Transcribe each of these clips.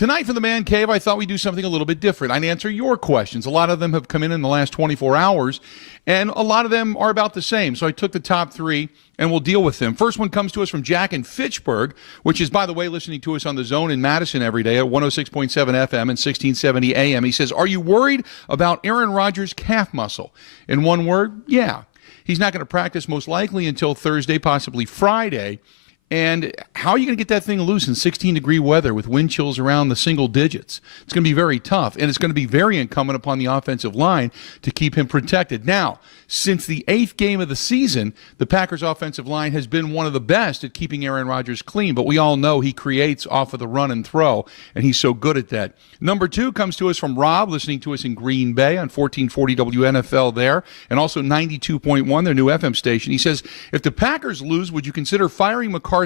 Tonight from the Man Cave, I thought we'd do something a little bit different. I'd answer your questions. A lot of them have come in the last 24 hours, and a lot of them are about the same. So I took the top three, and we'll deal with them. First one comes to us from Jack in Fitchburg, which is, by the way, listening to us on the Zone in Madison every day at 106.7 FM and 1670 AM. He says, are you worried about Aaron Rodgers' calf muscle? In one word, yeah. He's not going to practice most likely until Thursday, possibly Friday. And how are you going to get that thing loose in 16-degree weather with wind chills around the single digits? It's going to be very tough, and it's going to be very incumbent upon the offensive line to keep him protected. Now, since the 8th game of the season, the Packers' offensive line has been one of the best at keeping Aaron Rodgers clean, but we all know he creates off of the run and throw, and he's so good at that. Number two comes to us from Rob, listening to us in Green Bay on 1440 WNFL there, and also 92.1, their new FM station. He says, if the Packers lose, would you consider firing McCarthy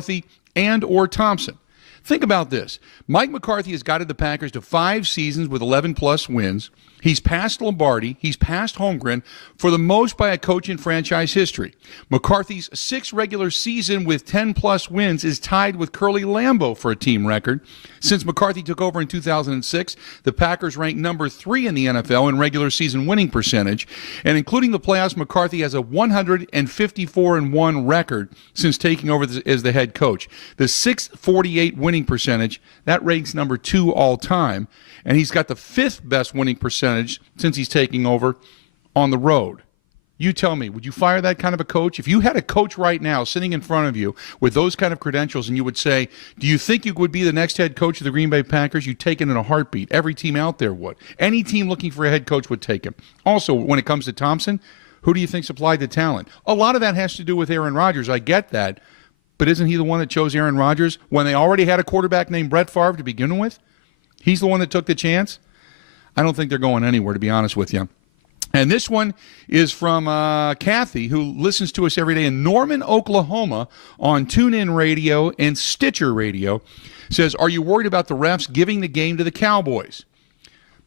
and or Thompson? Think about this. Mike McCarthy has guided the Packers to 5 seasons with 11-plus wins. He's passed Lombardi. He's passed Holmgren for the most by a coach in franchise history. McCarthy's 6th regular season with 10-plus wins is tied with Curly Lambeau for a team record. Since McCarthy took over in 2006, the Packers rank number 3 in the NFL in regular season winning percentage. And including the playoffs, McCarthy has a 154-1 record since taking over as the head coach. The 648 winning percentage, that ranks number 2 all time. And he's got the 5th best winning percentage since he's taking over on the road. You tell me, would you fire that kind of a coach? If you had a coach right now sitting in front of you with those kind of credentials and you would say, do you think you would be the next head coach of the Green Bay Packers? You'd take it in a heartbeat. Every team out there would. Any team looking for a head coach would take him. Also, when it comes to Thompson, who do you think supplied the talent? A lot of that has to do with Aaron Rodgers. I get that. But isn't he the one that chose Aaron Rodgers when they already had a quarterback named Brett Favre to begin with? He's the one that took the chance. I don't think they're going anywhere, to be honest with you. And this one is from Kathy, who listens to us every day in Norman, Oklahoma, on TuneIn Radio and Stitcher Radio. Says, are you worried about the refs giving the game to the Cowboys?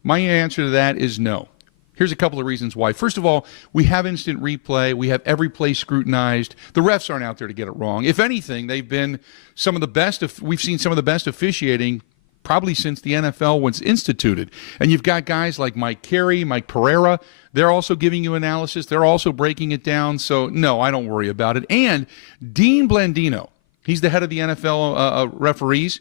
My answer to that is no. Here's a couple of reasons why. First of all, we have instant replay. We have every play scrutinized. The refs aren't out there to get it wrong. If anything, they've been some of the best. We've seen some of the best officiating probably since the NFL was instituted. And you've got guys like Mike Carey, Mike Pereira. They're also giving you analysis. They're also breaking it down. So, no, I don't worry about it. And Dean Blandino, he's the head of the NFL referees.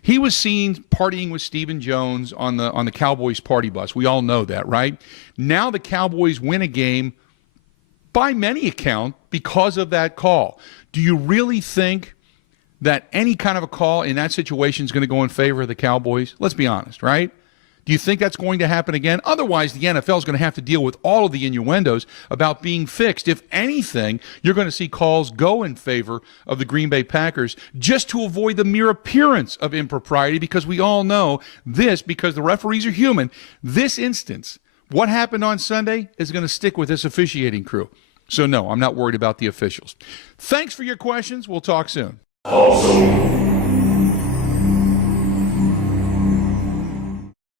He was seen partying with Stephen Jones on the Cowboys party bus. We all know that, right? Now the Cowboys win a game by many account because of that call. Do you really think that any kind of a call in that situation is going to go in favor of the Cowboys? Let's be honest, right? Do you think that's going to happen again? Otherwise, the NFL is going to have to deal with all of the innuendos about being fixed. If anything, you're going to see calls go in favor of the Green Bay Packers just to avoid the mere appearance of impropriety, because we all know this, because the referees are human. This instance, what happened on Sunday, is going to stick with this officiating crew. So, no, I'm not worried about the officials. Thanks for your questions. We'll talk soon. Awesome.